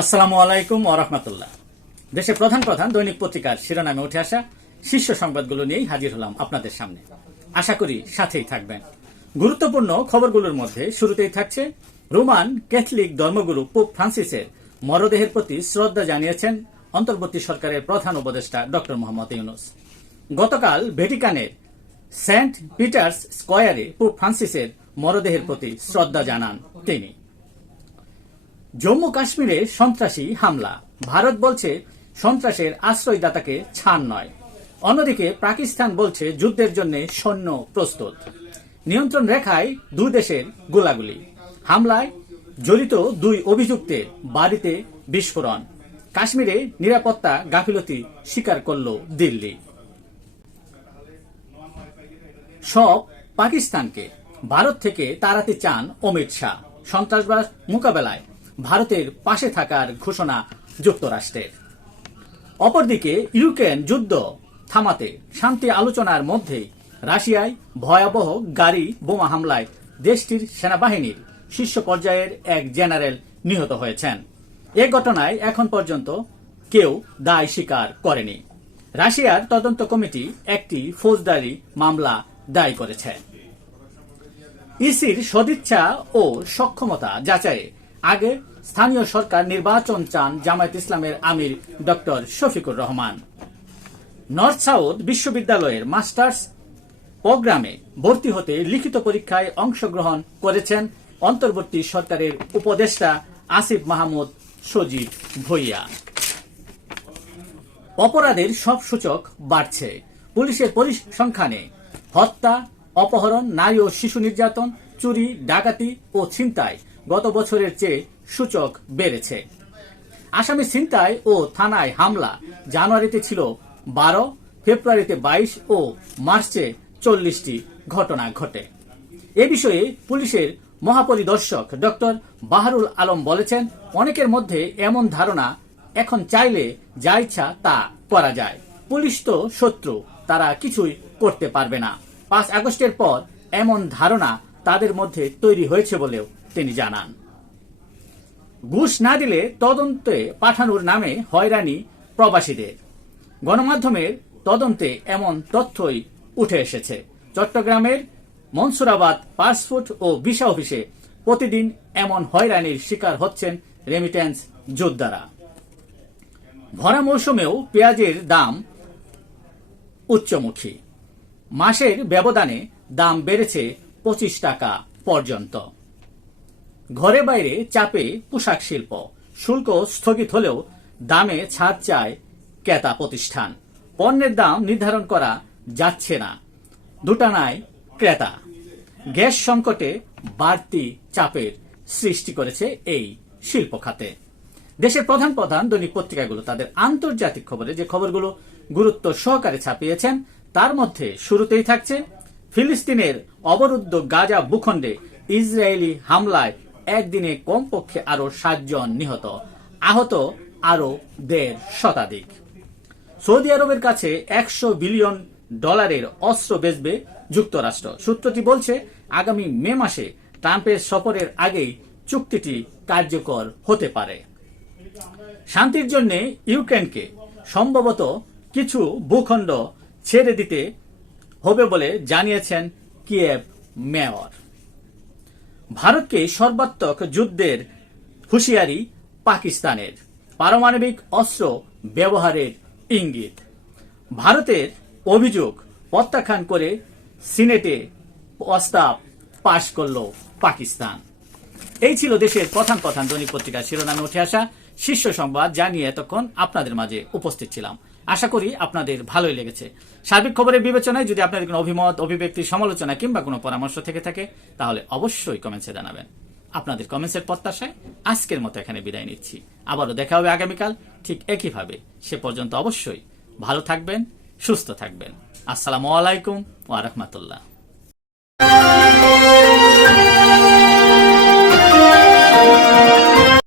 আসসালামু আলাইকুম ওরহমতুল্লাহ দেশের প্রধান প্রধান দৈনিক পত্রিকার শিরোনামে উঠে আসা শীর্ষ সংবাদগুলো নিয়েই হাজির হলাম আপনাদের সামনে। আশা করি সাথেই থাকবেন। গুরুত্বপূর্ণ খবরগুলোর মধ্যে শুরুতেই থাকছে রোমান ক্যাথলিক ধর্মগুরু পোপ ফ্রান্সিসের মরদেহের প্রতি শ্রদ্ধা জানিয়েছেন অন্তর্বর্তী সরকারের প্রধান উপদেষ্টা ডক্টর মোহাম্মদ ইউনুস। গতকাল ভ্যাটিকানের সেন্ট পিটার্স স্কয়ারে পোপ ফ্রান্সিসের মরদেহের প্রতি শ্রদ্ধা জানান তিনি। জম্মু কাশ্মীরে সন্ত্রাসী হামলা। ভারত বলছে সন্ত্রাসের আশ্রয়দাতাকে ছাড় নয়। অন্যদিকে পাকিস্তান বলছে যুদ্ধের জন্য সৈন্য প্রস্তুত। নিয়ন্ত্রণ রেখায় দুই দেশের গোলাগুলি। হামলায় জড়িত দুই অভিযুক্তের বাড়িতে বিস্ফোরণ। কাশ্মীরে নিরাপত্তা গাফিলতি স্বীকার করল দিল্লি। সব পাকিস্তানকে। ভারত থেকে তাড়াতে চান অমিত শাহ। সন্ত্রাসবাদ মোকাবেলায় ভারতের পাশে থাকার ঘোষণা যুক্তরাষ্ট্রের। অপরদিকে, ইউক্রেন যুদ্ধ থামাতে শান্তি আলোচনার মধ্যে রাশিয়ায় ভয়াবহ গাড়ি বোমা হামলায় দেশটির সেনাবাহিনীর শীর্ষ পর্যায়ের এক জেনারেল নিহত হয়েছেন। এ ঘটনায় এখন পর্যন্ত কেউ দায় স্বীকার করেনি। রাশিয়ার তদন্ত কমিটি একটি ফৌজদারি মামলা দায়ী করেছে। ইসির সদিচ্ছা ও সক্ষমতা যাচাইয়ে আগে স্থানীয় সরকার নির্বাচন চান জামায়াত ইসলামের আমির doctor Shafiqur Rahman. North South বিশ্ববিদ্যালয়ের মাস্টার্স প্রোগ্রামে ভর্তি হতে লিখিত পরীক্ষায় অংশগ্রহণ করেছেন অন্তর্বর্তী সরকারের উপদেষ্টা আসিফ মাহমুদ সজীব ভুইয়া। অপরাধের সব সূচক বাড়ছে। পুলিশের পরিসংখ্যানে হত্যা, অপহরণ, নারী ও শিশু নির্যাতন, চুরি, ডাকাতি ও ছিনতাই গত বছরের চেয়ে সূচক বেড়েছে। আসামি ছিনতাই ও থানায় হামলা জানুয়ারিতে ছিল বারো, ফেব্রুয়ারিতে বাইশ ও মার্চে চল্লিশটি ঘটনা ঘটে। এ বিষয়ে পুলিশের মহাপরিদর্শক ডক্টর বাহারুল আলম বলেছেন, অনেকের মধ্যে এমন ধারণা এখন চাইলে যা ইচ্ছা তা করা যায়। পুলিশ তো শত্রু, তারা কিছুই করতে পারবে না। পাঁচ আগস্টের পর এমন ধারণা তাদের মধ্যে তৈরি হয়েছে বলেও তিনি জানান। ঘুষ না দিলে তদন্তে পাঠানোর নামে হয়রানি প্রবাসীদের। গণমাধ্যমের তদন্তে এমন তথ্যই উঠে এসেছে। চট্টগ্রামের মনসুরাবাদ পাসপোর্ট ও ভিসা অফিসে প্রতিদিন এমন হয়রানির শিকার হচ্ছেন রেমিটেন্স যোদ্ধারা। ভরা মৌসুমেও পেঁয়াজের দাম উচ্চমুখী। মাসের ব্যবধানে দাম বেড়েছে পঁচিশ টাকা পর্যন্ত। ঘরে বাইরে চাপে পোশাক শিল্প। শুল্ক স্থগিত হলেও দামে ছাড় চায় ক্রেতা প্রতিষ্ঠান। পণ্যের দাম নির্ধারণ করা যাচ্ছে না। দুটানায় ক্রেতা। গ্যাস সংকটে বাড়তি চাপের সৃষ্টি করেছে এই শিল্প খাতে। দেশের প্রধান প্রধান দৈনিক পত্রিকাগুলো তাদের আন্তর্জাতিক খবরে যে খবরগুলো গুরুত্ব সহকারে ছাপিয়েছেন, তার মধ্যে শুরুতেই থাকছে, ফিলিস্তিনের অবরুদ্ধ গাজা ভূখণ্ডে ইসরায়েলি হামলায় একদিনে কমপক্ষে আরও সাতজন নিহত, আহত আরও দেড় শতাধিক। সৌদি আরবের কাছে একশো বিলিয়ন ডলারের অস্ত্র বেচবে যুক্তরাষ্ট্র। সূত্রটি বলছে, আগামী মে মাসে ট্রাম্পের সফরের আগেই চুক্তিটি কার্যকর হতে পারে। শান্তির জন্য ইউক্রেনকে সম্ভবত কিছু ভূখণ্ড ছেড়ে দিতে হবে বলে জানিয়েছেন কিয়েভ মেয়র। ভারতকে সর্বাত্মক যুদ্ধের হুঁশিয়ারি পাকিস্তানের। পারমাণবিক অস্ত্র ব্যবহারের ইঙ্গিত। ভারতের অভিযোগ প্রত্যাখ্যান করে সিনেটে প্রস্তাব পাশ করল পাকিস্তান। এই ছিল দেশের প্রধান প্রধান দৈনিক পত্রিকার শিরোনামে উঠে আসা শীর্ষ সংবাদ জানিয়ে এতক্ষণ আপনাদের মাঝে উপস্থিত ছিলাম। আশা করি আপনাদের ভালোই লেগেছে। সার্বিক খবরের বিবেচনায় যদি আপনাদের কোনো অভিমত, অভিব্যক্তি, সমালোচনা কিংবা কোনো পরামর্শ থেকে থাকে, তাহলে অবশ্যই কমেন্টসে জানাবেন। আপনাদের কমেন্টসের প্রত্যাশায় আজকের মতো এখানে বিদায় নিচ্ছি। আবারও দেখা হবে আগামীকাল ঠিক একইভাবে। সে পর্যন্ত অবশ্যই ভালো থাকবেন, সুস্থ থাকবেন। আসসালামু আলাইকুম ওয়া রাহমাতুল্লাহ।